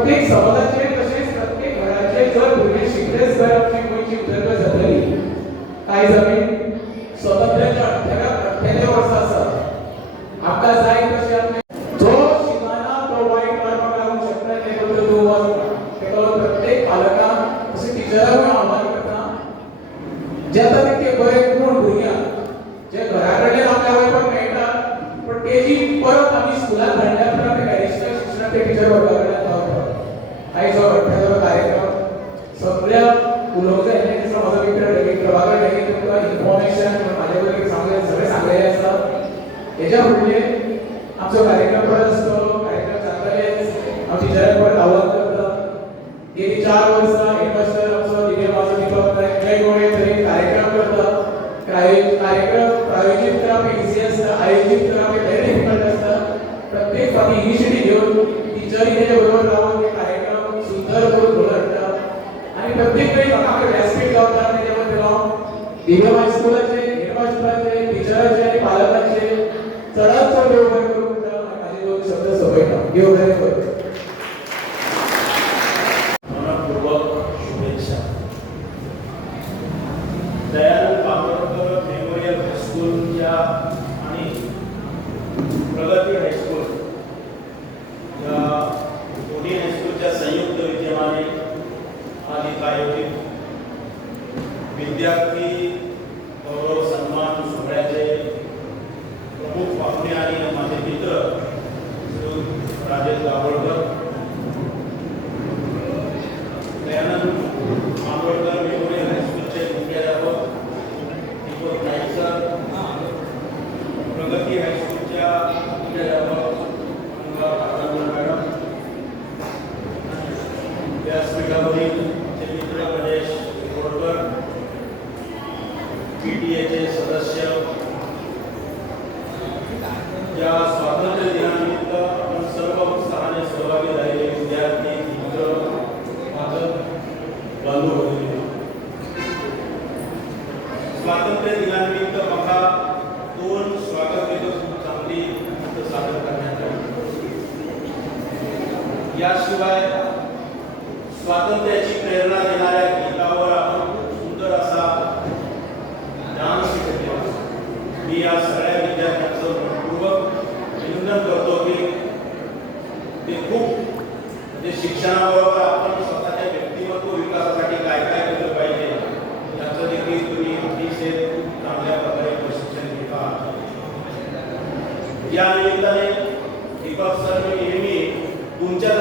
प्रत्येक समाजाचे तसेच प्रत्येक घराचे जर भुरगे शिकलेच जाल्यार आमची गोंयची उदरगत जातली। काय जमीन स्वातंत्र्याच्या 78 वर्सां आसा, आमकां जाय तशें आपले जो शिकना तो वायट मार्गाक लागूंक शकता ते बद्दल तूं वचना। तेका प्रत्येक पालकान अशें टिचरांक आव्हान करता जेता तितके बरे गुण भुरग्यांक जे घरा कडल्यान आपल्या वयपाक मेळटा पण तेजी परत आमी स्कुलान धाडल्या उपरांत तेका एडिशनल शिक्षण ते टिचर वर्गा कडल्यान पावता। आयज हो 78 कार्यक्रम सगळ्या उलोवंक जाय हे दिसा म्हजो मित्र डेव्हिड प्रभाकर डेव्हिड तुमकां इन्फॉर्मेशन म्हाजे बरोबर सांगलें सगळें सांगलेलें आसा। हेच्या फुडलें आमचो कार्यक्रम परत आसतलो, कार्यक्रम जातलेच हांव टिचरांक परत आव्हान करता। गेली 4 वर्सां हेडमास्टर आमचो दिव्य माझो दीपक नायक वेगवेगळे तरेन कार्यक्रम करता। कार्यक्रम प्रायोजीत करप इझी आसता, आयोजीत करप व्हेरी डिफिकल्ट आसता। प्रत्येक फावटी इनिशिएटीव घेवन टिचरी तेजे बरोबर रावन हे कार्यक्रम सुंदर करून घडोवन हाडटा आनी प्रत्येक वेळी म्हाका व्यासपीठ गावता तेजे बद्दल हांव दिव्य माझ स्कुलाचे हेडमास्टराचे टिचराचे आनी पालकांचे चडांत चड देव बरें करूं म्हणटा आनी म्हाजे 2 शब्द सोंपयता। देव बरें करूं। मनपूर्वक शुभेच्छा। दयानंद बांदोडकर मेमोरियल हायस्कूलच्या आणि प्रगती हायस्कूल या दोन्ही हायस्कूलच्या संयुक्त विद्यमाने आज आयोजित विद्यार्थी गौरव सन्मान सोहळ्याचे प्रमुख पाहुणे आणि माझे मित्र श्री राजेश दाभोळकर, दयानंद बांदोडकर मेमोरियल हायस्कूलचे मुख्याध्यापक दीपक नाईक सर, प्रगती हायस्कूलच्या मुख्याध्यापक मॅडम, व्यासपीठावरील मित्र गणेश गोडकर, पीटीएचे सदस्य, या स्वातंत्र्य दिनानिमित्त आपण सर्व उत्साहाने सहभागी झालेले विद्यार्थी मित्र बांधव भगिनी, स्वातंत्र्य दिनानिमित्त मला 2 स्वागत गीतं खूप चांगली सादर करण्यात आली। याशिवाय स्वातंत्र्याची प्रेरणा देणाऱ्या गीतावर आपण खूप सुंदर असा डान्स केला। मी या सगळ्या विद्यार्थ्यांचं मनपूर्वक अभिनंदन करतो की ते खूप म्हणजे शिक्षणाबरोबर आपण स्वतःच्या व्यक्तिमत्व विकासासाठी काय काय केलं पाहिजे याचं देखील तुम्ही अतिशय खूप चांगल्या प्रकारे प्रशिक्षण घेत आहात। या निमित्ताने दीपक सर मी नेहमी तुमच्या